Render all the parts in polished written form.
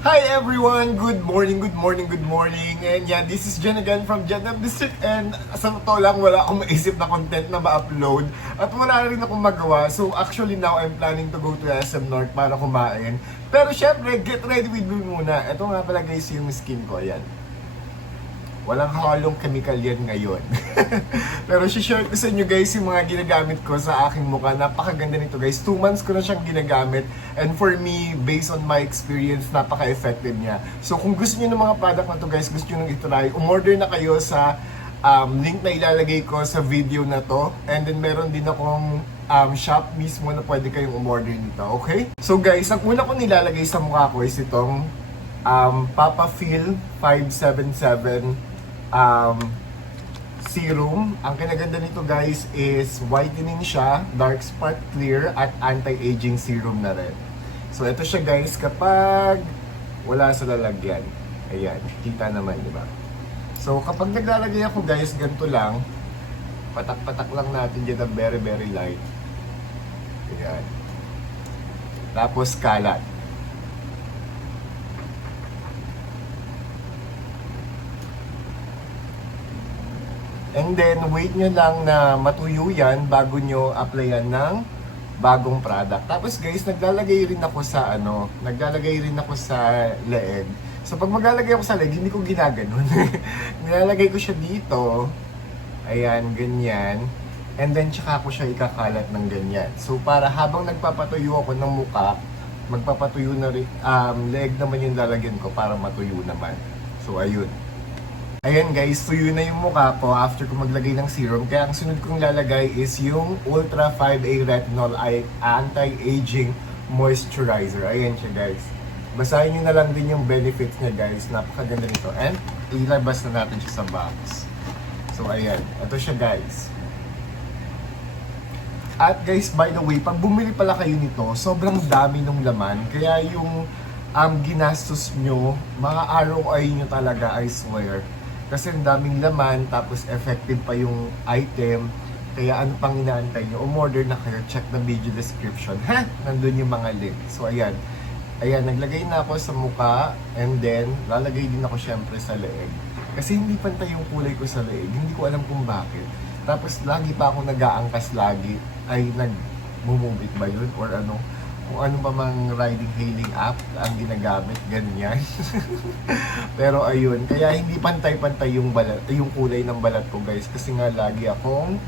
Hi everyone! Good morning, good morning, good morning. And yeah, this is Jen again from Jen of District. And sa totoo lang, wala akong maisip na content na ma-upload. At wala rin akong magawa. So actually now, I'm planning to go to SM North para kumain. Pero syempre, get ready with me muna. Ito nga pala guys yung skin ko. Ayan. Walang halong chemical yan ngayon. Pero share ko sa inyo guys yung mga ginagamit ko sa aking mukha. Napakaganda nito guys. 2 months ko na siyang ginagamit. And for me, based on my experience, napaka-effective niya. So kung gusto niyo ng mga product na to guys, gusto niyo nang itry, umorder na kayo sa link na ilalagay ko sa video na to. And then meron din akong shop mismo na pwede kayong umorder nito. Okay? So guys, ang una ko nilalagay sa mukha ko is itong Papa Feel 577 serum. Ang kinaganda nito guys is whitening siya, dark spot clear, at anti-aging serum na rin. So ito siya guys kapag wala sa lalagyan. Ayan, kita naman, di ba? So kapag naglalagay ako guys, ganito lang. Patak-patak lang natin dyan ng very very light. Ayan. Tapos kalat. And then, wait nyo lang na matuyo yan bago nyo applyan ng bagong product. Tapos guys, naglalagay rin ako sa leeg. So pag maglalagay ako sa leeg, hindi ko ginaganon. Nilalagay ko siya dito. Ayan, ganyan. And then, tsaka ko siya ikakalat ng ganyan. So para habang nagpapatuyo ako ng muka, magpapatuyo na rin, leeg naman yung lalagyan ko para matuyo naman. So ayun. Ayan guys, tuyo na yung mukha ko after ko maglagay ng serum. Kaya ang sunod kong lalagay is yung Ultra 5A Retinol Anti-Aging Moisturizer. Ayan siya guys. Basahin nyo na lang din yung benefits niya guys. Napakaganda nito. And ilabas na natin siya sa box. So ayan, ito siya guys. At guys, by the way, pag bumili pala kayo nito, sobrang dami ng laman. Kaya yung ginastos nyo, mga ROI nyo talaga, I swear. Kasi ang daming laman, tapos effective pa yung item. Kaya ano pang inaantay nyo? Umorder na kayo, check the video description. Ha? Nandun yung mga link. So ayan. Ayan, naglagay na ako sa mukha. And then, lalagay din ako syempre sa leeg. Kasi hindi pantay yung kulay ko sa leeg. Hindi ko alam kung bakit. Tapos lagi pa ako nag-aangkas lagi. Ay, nag-mumubit ba yun? Or ano? Kung ano pa mang riding hailing app ang ginagamit, ganyan. Pero ayun, kaya hindi pantay-pantay yung kulay ng balat ko guys, kasi nga lagi akong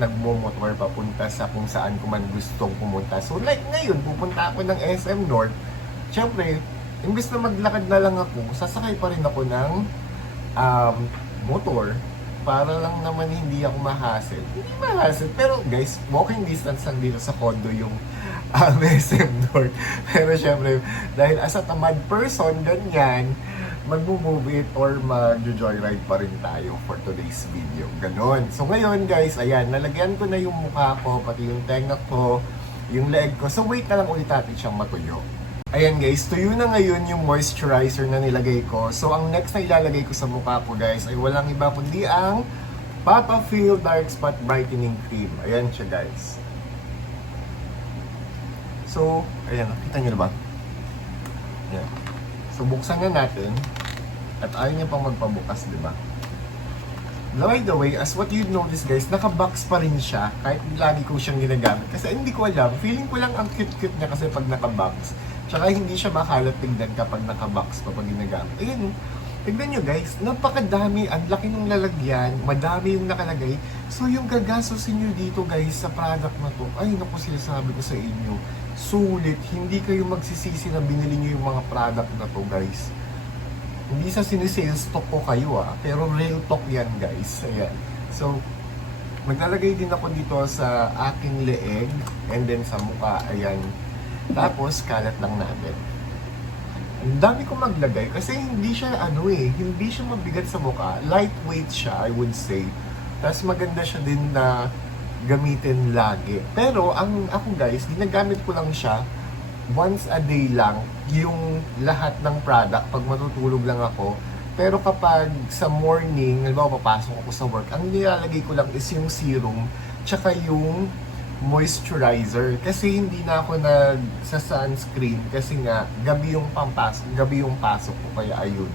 nagmo-motor papunta sa kung saan ko man gustong pumunta. So like ngayon, pupunta ako ng SM North. Siyempre, imbes na maglakad na lang ako, sasakay pa rin ako ng motor para lang naman hindi ako ma-hassle. Hindi ma-hassle, pero guys, walking distance lang dito sa condo yung SM North. Pero syempre, dahil as a tamad person, ganyan, mag-move it or mag-joyride pa rin tayo for today's video. Ganon. So ngayon guys, ayan, nalagyan ko na yung mukha ko, pati yung tenga ko, yung leg ko. So wait na lang ulit natin siyang matuyo. Ayan guys, tuyo na ngayon yung moisturizer na nilagay ko. So ang next na ilalagay ko sa mukha ko guys ay walang iba kundi ang Papa Feel Dark Spot Brightening Cream. Ayan siya guys. So, ayan, nakita nyo na ba? Ayan. So buksan na natin. At ayaw niya pang magpabukas, di ba? By the way, as what you notice guys, naka-box pa rin siya kahit lagi ko siyang ginagamit. Kasi hindi ko alam, feeling ko lang ang cute-cute niya kasi pag naka-box. Tsaka hindi siya makalat tignan kapag naka-box pa pag ginagamit. Ayun, tignan nyo guys, napakadami, ang laki ng lalagyan, madami yung nakalagay. So yung gagastosin nyo dito guys sa product na to, ay naku sinasabi ko sa inyo, sulit, hindi kayo magsisisi na binili nyo yung mga product na to guys. Hindi sa sinisales talk ko kayo pero real talk yan guys. Ayan. So, maglalagay din ako dito sa aking leeg and then sa mukha. Ayan. Tapos, kalat lang natin. Ang dami ko maglagay kasi hindi siya hindi siya mabigat sa mukha. Lightweight siya, I would say. Tapos maganda siya din na gamitin lagi. Pero ako guys, ginagamit ko lang siya once a day lang yung lahat ng product pag matutulog lang ako. Pero kapag sa morning, halimbawa papasok ako sa work, ang nilalagay ko lang is yung serum tsaka yung moisturizer. Kasi hindi na ako sa sunscreen kasi nga gabi yung pasok ko, kaya ayun.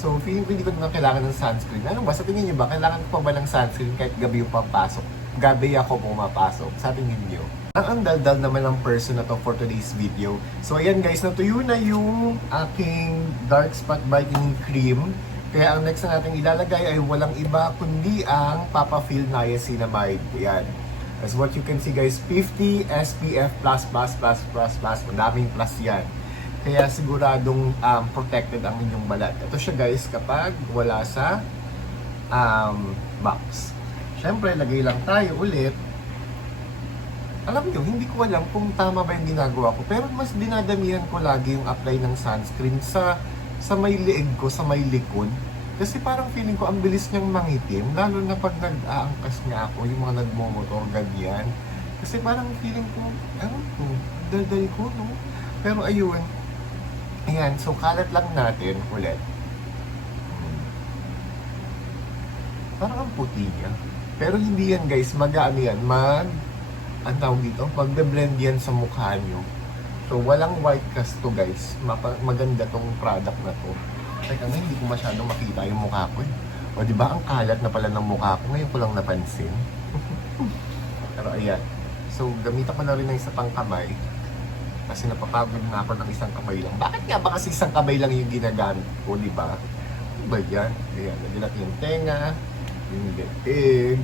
So, feeling ko hindi ko na kailangan ng sunscreen. Ano ba? Sa tingin niyo ba, kailangan ko pa ba ng sunscreen kahit gabi yung papasok? Gabi ako pumapasok. Sa tingin niyo? Ang daldal naman ng person na to for today's video. So, ayan guys, natuyo na yung aking dark spot brightening cream. Kaya ang next na natin ilalagay ay walang iba kundi ang Papafil Niacinamide. Ayan. As what you can see guys, 50 SPF++++++. Madaming plus yan. Kaya siguradong protected ang inyong balat. Ito siya guys kapag wala sa box. Siyempre, lagay lang tayo ulit. Alam niyo, hindi ko alam kung tama ba yung ginagawa ko. Pero mas dinadamihan ko lagi yung apply ng sunscreen sa may leeg ko, sa may likod. Kasi parang feeling ko ang bilis niyang mangitim. Lalo na pag nag-aangkas nga ako, yung mga nagmomotor, ganyan. Kasi parang feeling ko, ewan ko, daldal ko, no? Pero ayun, ayan, so kalat lang natin ulit. Parang ang puti niya. Pero hindi yan guys, mag-ano yan, ang tawag dito, magbe-blend yan sa mukha nyo. So walang white cast to guys, maganda tong product na to. Teka nga, hindi ko masyadong makita yung mukha ko eh. O diba, ang kalat na pala ng mukha ko, ngayon ko lang napansin. Pero ayan, so gamitan ko na rin ng isa pang kamay. Kasi napapagod na ako ng isang kamay lang. Bakit nga ba kasi isang kamay lang yung ginagamit ko, di ba? Ano ba yan? Ayan, lagyan natin yung tenga, yung leeg,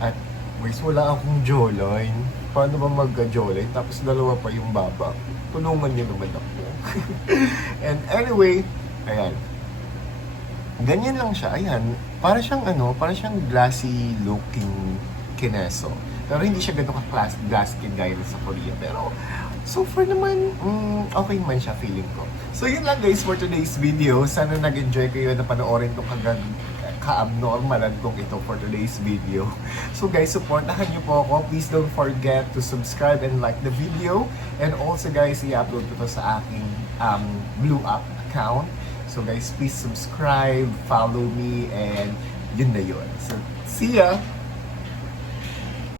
at guys, wala akong jawline. Paano ba mag-jawline? Tapos dalawa pa yung baba. Tulungan niyo naman ako. And anyway, ayan. Ganyan lang siya, ayan. Para siyang glassy looking kineso. Pero hindi siya ganun ka-glass skin gaya sa Korea. Pero so far naman, okay naman siya feeling ko. So yun lang guys for today's video. Sana nag-enjoy kayo na panoorin itong ka-abnormalan kong ito for today's video. So guys, supportahan niyo po ako. Please don't forget to subscribe and like the video. And also guys, i-upload ko to sa aking Blue Up account. So guys, please subscribe, follow me, and yun na yun. So, see ya!